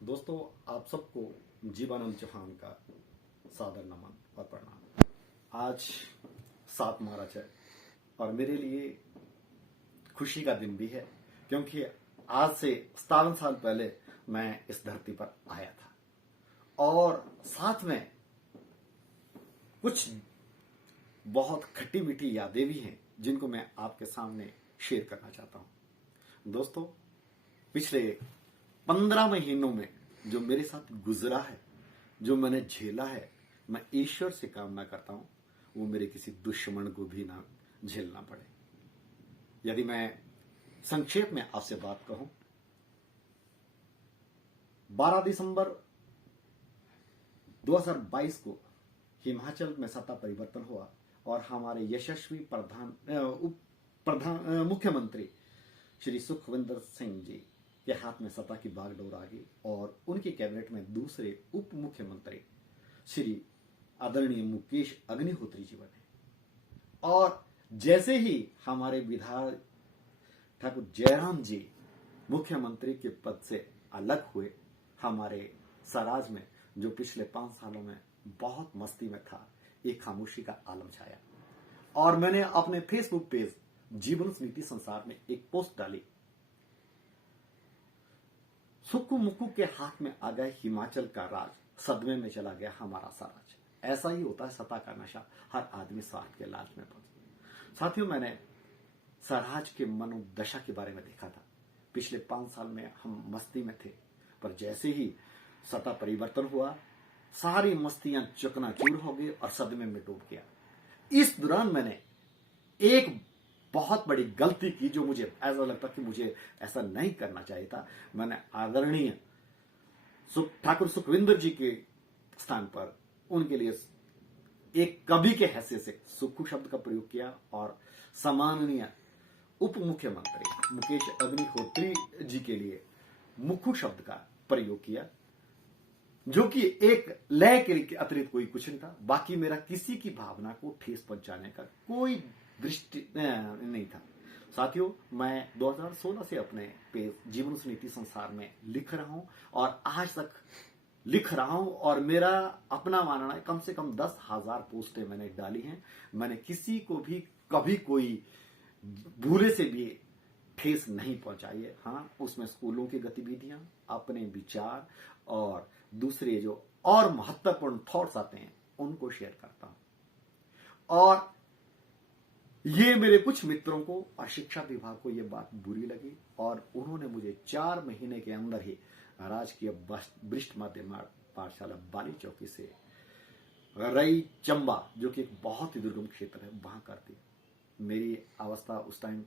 दोस्तों, आप सबको जीवानंद चौहान का सादर नमन और प्रणाम। आज 7 मार्च है और मेरे लिए खुशी का दिन भी है, क्योंकि आज से 57 साल पहले मैं इस धरती पर आया था और साथ में कुछ बहुत खट्टी मीठी यादें भी हैं जिनको मैं आपके सामने शेयर करना चाहता हूं। दोस्तों, पिछले 15 महीनों में जो मेरे साथ गुजरा है, जो मैंने झेला है, मैं ईश्वर से कामना करता हूं वो मेरे किसी दुश्मन को भी ना झेलना पड़े। यदि मैं संक्षेप में आपसे बात कहूं, 12 दिसंबर 2022 को हिमाचल में सत्ता परिवर्तन हुआ और हमारे यशस्वी मुख्यमंत्री श्री सुखविंदर सिंह जी के हाथ में सत्ता की बागडोर आ गई और उनकी कैबिनेट में दूसरे उप मुख्यमंत्री श्री आदरणीय मुकेश अग्निहोत्री जी बने। और जैसे ही हमारे विधायक ठाकुर जयराम जी मुख्यमंत्री के पद से अलग हुए, हमारे सराज में जो पिछले 5 सालों में बहुत मस्ती में था, एक खामोशी का आलम छाया। और मैंने अपने फेसबुक पेज जीवन स्मृति संसार में एक पोस्ट डाली, सुक्कू मुक्कू के हाथ में आ गए हिमाचल का राज, सदमे में चला गया हमारा स्वराज। ऐसा ही होता है सत्ता का नशा, हर आदमी स्वार्थ के लालच में फंस। साथियों, मैंने स्वराज के मनोदशा के बारे में देखा था। पिछले 5 साल में हम मस्ती में थे, पर जैसे ही सत्ता परिवर्तन हुआ, सारी मस्तियां चकनाचूर हो गई और सदमे में डूब गया। इस दौरान मैंने एक बहुत बड़ी गलती की, जो मुझे ऐसा लगता कि मुझे ऐसा नहीं करना चाहिए था। मैंने आदरणीय ठाकुर सुखविंदर जी के स्थान पर उनके लिए एक कवि के हैसियत से सुक्खू शब्द का प्रयोग किया और सम्माननीय उप मुख्यमंत्री मुकेश अग्निहोत्री जी के लिए मुक्खू शब्द का प्रयोग किया, जो कि एक लय के अतिरिक्त कोई कुछ नहीं था। बाकी मेरा किसी की भावना को ठेस पहुंचाने का कोई दृष्टि नहीं था। साथियों, मैं 2016 से अपने पेज जीवन स्मृति संसार में लिख रहा हूं और आज तक लिख रहा हूं और मेरा अपना मानना है कम से कम 10,000 पोस्टें मैंने डाली हैं। मैंने किसी को भी कभी कोई भूले से भी ठेस नहीं पहुंचाई है। हाँ, उसमें स्कूलों की गतिविधियां, अपने विचार और दूसरे जो और महत्वपूर्ण थॉट्स आते हैं उनको शेयर करता हूं। और ये मेरे कुछ मित्रों को और शिक्षा विभाग को ये बात बुरी लगी और उन्होंने मुझे 4 महीने के अंदर ही राजकीय वरिष्ठ माध्यमिक पाठशाला बाली चौकी से रई चंबा, जो कि एक बहुत ही दुर्गम क्षेत्र है, वहां कर दी। मेरी अवस्था उस टाइम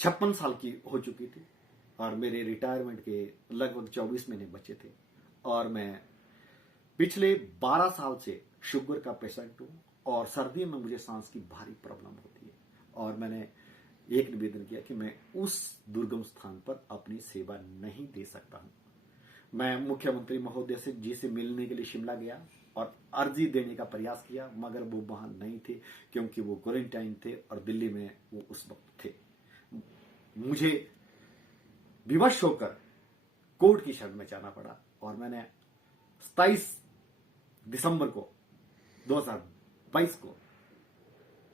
56 साल की हो चुकी थी और मेरे रिटायरमेंट के लगभग 24 महीने बचे थे और मैं पिछले 12 साल से शुगर का पेशेंट हूं और सर्दी में मुझे सांस की भारी प्रॉब्लम होती है। और मैंने एक निवेदन किया कि मैं उस दुर्गम स्थान पर अपनी सेवा नहीं दे सकता हूं। मैं मुख्यमंत्री महोदय से जी से मिलने के लिए शिमला गया और अर्जी देने का प्रयास किया, मगर वो वहां नहीं थे क्योंकि वो क्वारंटाइन थे और दिल्ली में वो उस वक्त थे। मुझे विवश होकर कोर्ट की शरण में जाना पड़ा और मैंने 27 दिसंबर को 2022 को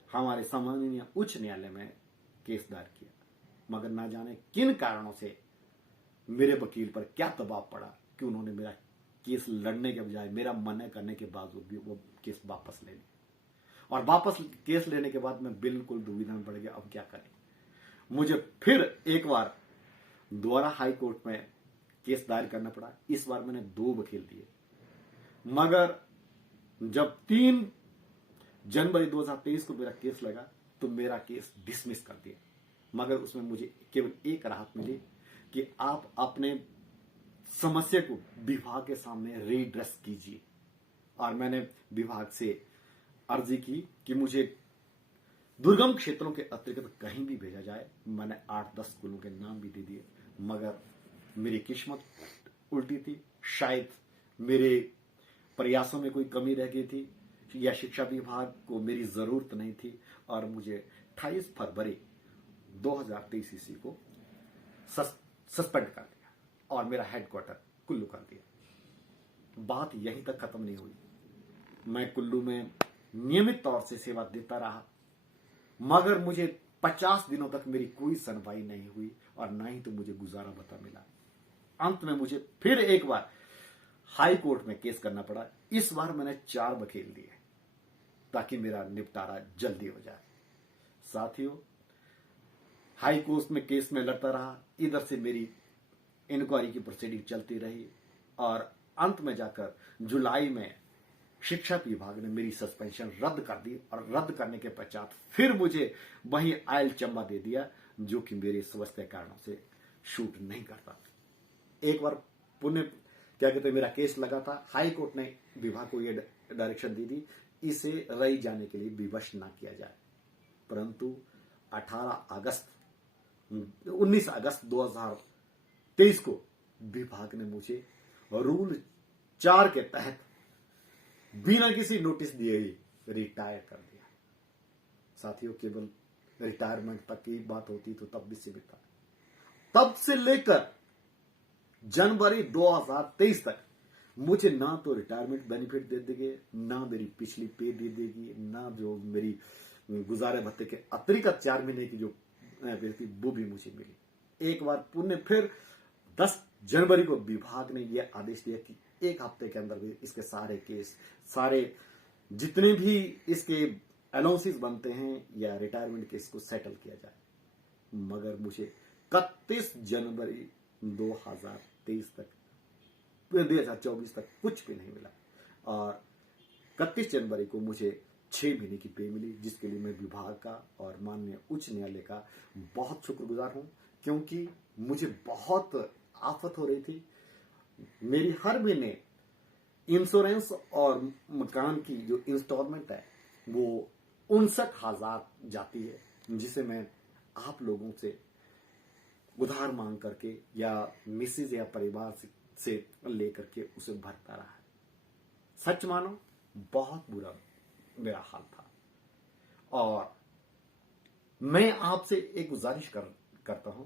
हमारे सम्माननीय उच्च न्यायालय में केस दायर किया, मगर ना जाने किन कारणों से मेरे वकील पर क्या दबाव पड़ा कि उन्होंने मेरा केस लड़ने के बजाय मेरा मना करने के बावजूद भी वो केस वापस ले लिया। और वापस केस लेने के बाद मैं बिल्कुल दुविधा में पड़ गया, अब क्या करें। मुझे फिर एक बार दोबारा हाई कोर्ट में केस दायर करना पड़ा। इस बार मैंने 2 वकील दिए, मगर जब 3 जनवरी 2023 को मेरा केस लगा तो मेरा केस डिसमिस कर दिया। मगर उसमें मुझे केवल एक राहत मिली कि आप अपने समस्या को विभाग के सामने रीड्रेस कीजिए। और मैंने विभाग से अर्जी की कि मुझे दुर्गम क्षेत्रों के अतिरिक्त कहीं भी भेजा जाए। मैंने 8-10 स्कूलों के नाम भी दे दिए, मगर मेरी किस्मत उल्टी थी। शायद मेरे प्रयासों में कोई कमी रह गई थी या शिक्षा विभाग को मेरी जरूरत नहीं थी और मुझे 28 फरवरी 2023 ईस्वी को सस्पेंड कर दिया और मेरा हेडक्वार्टर कुल्लू कर दिया। बात यहीं तक खत्म नहीं हुई। मैं कुल्लू में नियमित तौर से सेवा देता रहा, मगर मुझे 50 दिनों तक मेरी कोई सुनवाई नहीं हुई और ना ही तो मुझे गुजारा भत्ता मिला। अंत में मुझे फिर एक बार हाई कोर्ट में केस करना पड़ा। इस बार मैंने 4 वकील लिए ताकि मेरा निपटारा जल्दी हो जाए। साथियों, हाई कोर्ट में केस में लड़ता रहा, इधर से मेरी इंक्वायरी की प्रोसीडिंग चलती रही और अंत में जाकर जुलाई में शिक्षा विभाग ने मेरी सस्पेंशन रद्द कर दी और रद्द करने के पश्चात फिर मुझे वही आयल चंबा दे दिया, जो कि मेरे स्वास्थ्य कारणों से शूट नहीं करता। एक बार पुण्य मेरा केस लगा था, हाई कोर्ट ने विभाग को यह डायरेक्शन दी थी इसे रही जाने के लिए विवश ना किया जाए, परंतु 19 अगस्त 2023 को विभाग ने मुझे रूल 4 के तहत बिना किसी नोटिस दिए ही रिटायर कर दिया। साथियों, केवल रिटायरमेंट तक की बात होती तो तब भी सीमित था। तब से लेकर जनवरी 2023 तक मुझे ना तो रिटायरमेंट बेनिफिट दे देंगे, ना मेरी पिछली पे दे देगी, ना जो मेरी गुजारे भत्ते के अतिरिक्त 4 महीने की जो थी वो भी मुझे मिली। एक बार पुण्य फिर 10 जनवरी को विभाग ने यह आदेश दिया कि 1 हफ्ते के अंदर भी इसके सारे केस, सारे जितने भी इसके अलाउंसेस बनते हैं या रिटायरमेंट केस को सेटल किया जाए। मगर मुझे 31 जनवरी 2023 तक 2024 तक कुछ भी नहीं मिला और 31 जनवरी को मुझे 6 महीने की पे मिली, जिसके लिए मैं विभाग का और माननीय उच्च न्यायालय का बहुत शुक्रगुजार हूं, क्योंकि मुझे बहुत आफत हो रही थी। मेरी हर महीने इंश्योरेंस और मकान की जो इंस्टॉलमेंट है वो 59,000 जाती है, जिसे मैं आप लोगों से उधार मांग करके या मिसेज या परिवार से लेकर के उसे भरता रहा है। सच मानो बहुत बुरा मेरा हाल था और मैं आपसे एक गुजारिश करता हूं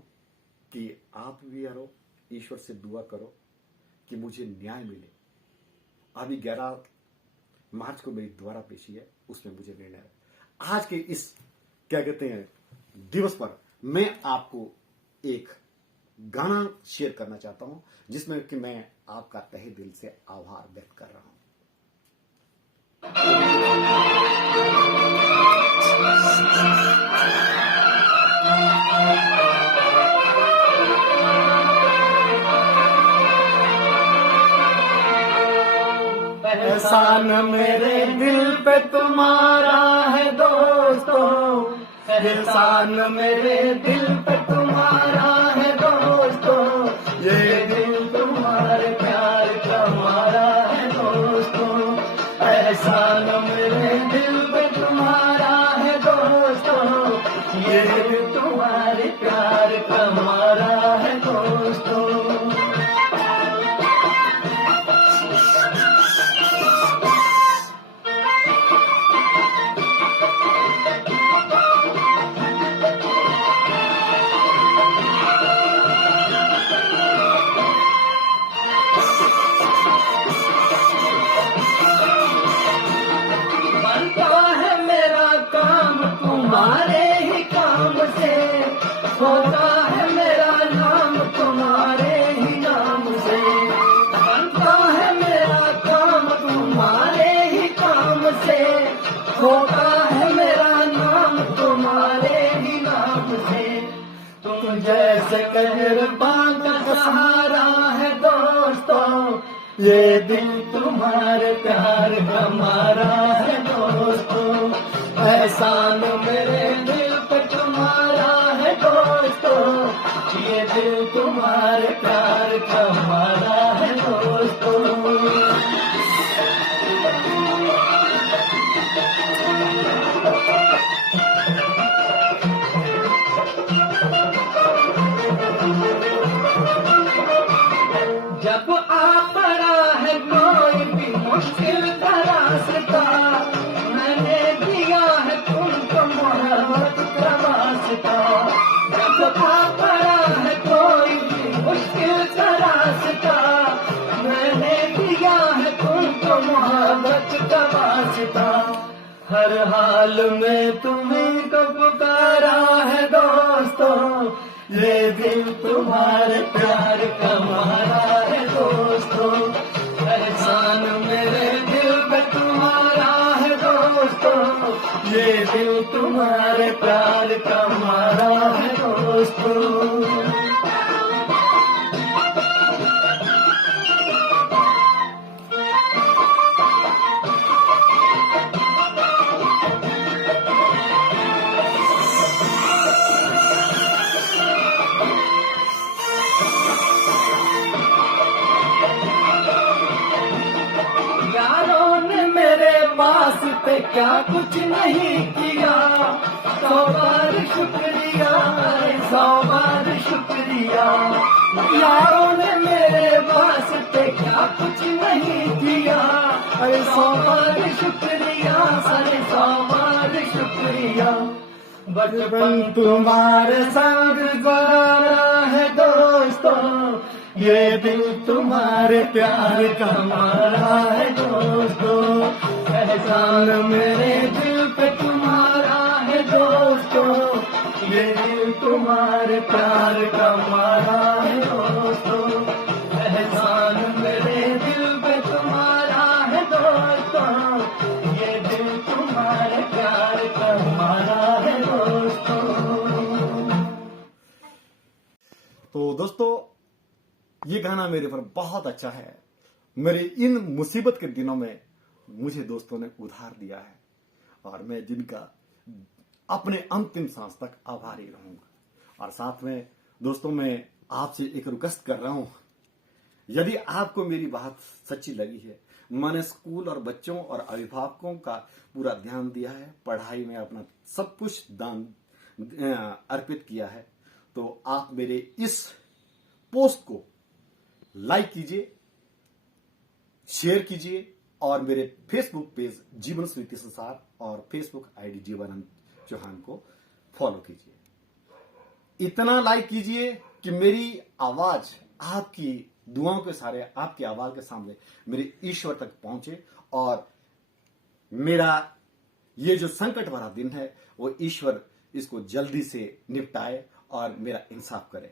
कि आप भी यारो ईश्वर से दुआ करो कि मुझे न्याय मिले। अभी 11 मार्च को मेरी दोबारा पेशी है, उसमें मुझे निर्णय है। आज के इस दिवस पर मैं आपको एक गाना शेयर करना चाहता हूं, जिसमें कि मैं आपका तहे दिल से आभार व्यक्त कर रहा हूं। एहसान मेरे दिल पे तुम्हारा है दोस्तों, एहसान मेरे दिल पे तुम्हारा है दोस्तों, ये दिल तुम्हारे प्यार का हमारा है दोस्तों। एहसान मेरे दिल पे तुम्हारा है दोस्तों, ये दिल तुम्हारे प्यार का हमारा है दोस्तों। तुम्हारे ही काम से होता है मेरा नाम, तुम्हारे ही नाम से बनता है मेरा काम, तुम्हारे ही काम से होता है मेरा नाम, तुम्हारे ही नाम से। तुम जैसे कजरबा का सहारा है दोस्तों, ये दिल तुम्हारे प्यार का हमारा है दोस्तों। एहसान मेरे दिल पे तुम्हारा है दोस्तों, ये दिल तुम्हारे प्यार का हमारा है दोस्तों। जब आ पड़ा है कोई भी मुश्किल का रास्ता, मैंने दिया है तुमको मोहब्बत का वास्ता। जब आ पड़ा है कोई भी हर हाल में तुम्हीं को पुकारा है दोस्तों, ये दिल तुम्हारे प्यार का मारा है दोस्तों, एहसान मेरे दिल पे तुम्हारा है दोस्तों, ये दिल तुम्हारे प्यार का मारा है दोस्तों। यारों ने मेरे वास्ते क्या कुछ नहीं किया, 100 बार शुक्रिया, 100 बार शुक्रिया। यारों ने मेरे वास्ते क्या कुछ नहीं किया, 100 बार शुक्रिया, 100 बार शुक्रिया। बचपन तुम्हारे संग गुजारा है दोस्तों, ये दिल तुम्हारे प्यार का मारा है दोस्तों, एहसान मेरे दिल पे तुम्हारा है दोस्तों, ये दिल तुम्हारे प्यार का मारा है दोस्तों, एहसान मेरे दिल पे तुम्हारा है दोस्तों, ये दिल तुम्हारे प्यार का मारा है दोस्तों। तो दोस्तों, ये गाना मेरे पर बहुत अच्छा है। मेरे इन मुसीबत के दिनों में मुझे दोस्तों ने उधार दिया है, और मैं जिनका अपने अंतिम सांस तक आभारी रहूंगा। और साथ में दोस्तों, मैं आपसे एक रिक्वेस्ट कर रहा हूं, यदि आपको मेरी बात सच्ची लगी है, मैंने स्कूल और बच्चों और अभिभावकों का पूरा ध्यान दिया है, पढ़ाई में अपना सब कुछ दान अर्पित किया है, तो आप मेरे इस पोस्ट को लाइक कीजिए, शेयर कीजिए, और मेरे फेसबुक पेज जीवन स्मृति संसार और फेसबुक आईडी जीवनानंद चौहान को फॉलो कीजिए। इतना लाइक कीजिए कि मेरी आवाज आपकी दुआओं के सहारे, आपकी आवाज के सामने मेरे ईश्वर तक पहुंचे, और मेरा ये जो संकट भरा दिन है वो ईश्वर इसको जल्दी से निपटाए और मेरा इंसाफ करे।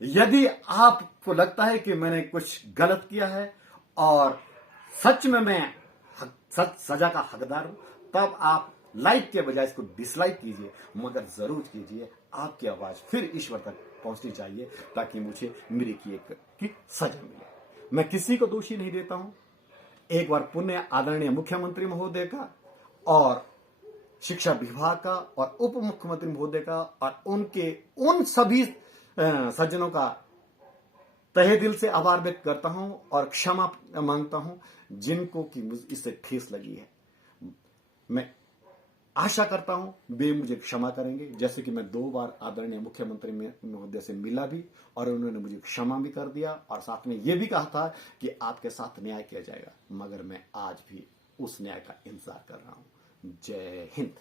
यदि आपको लगता है कि मैंने कुछ गलत किया है और सच में मैं सजा का हकदार हूं, तब आप लाइक के बजाय इसको डिसलाइक कीजिए, मगर जरूर कीजिए। आपकी आवाज फिर ईश्वर तक पहुंचनी चाहिए, ताकि मुझे मेरे किए की सजा मिले। मैं किसी को दोषी नहीं देता हूं। एक बार पुण्य आदरणीय मुख्यमंत्री महोदय का और शिक्षा विभाग का और उप मुख्यमंत्री महोदय का और उनके उन सभी सज्जनों का तहे दिल से आभार व्यक्त करता हूं और क्षमा मांगता हूं जिनको कि इससे ठेस लगी है। मैं आशा करता हूं वे मुझे क्षमा करेंगे, जैसे कि मैं 2 बार आदरणीय मुख्यमंत्री महोदय से मिला भी और उन्होंने मुझे क्षमा भी कर दिया, और साथ में यह भी कहा था कि आपके साथ न्याय किया जाएगा, मगर मैं आज भी उस न्याय का इंतजार कर रहा हूं। जय हिंद।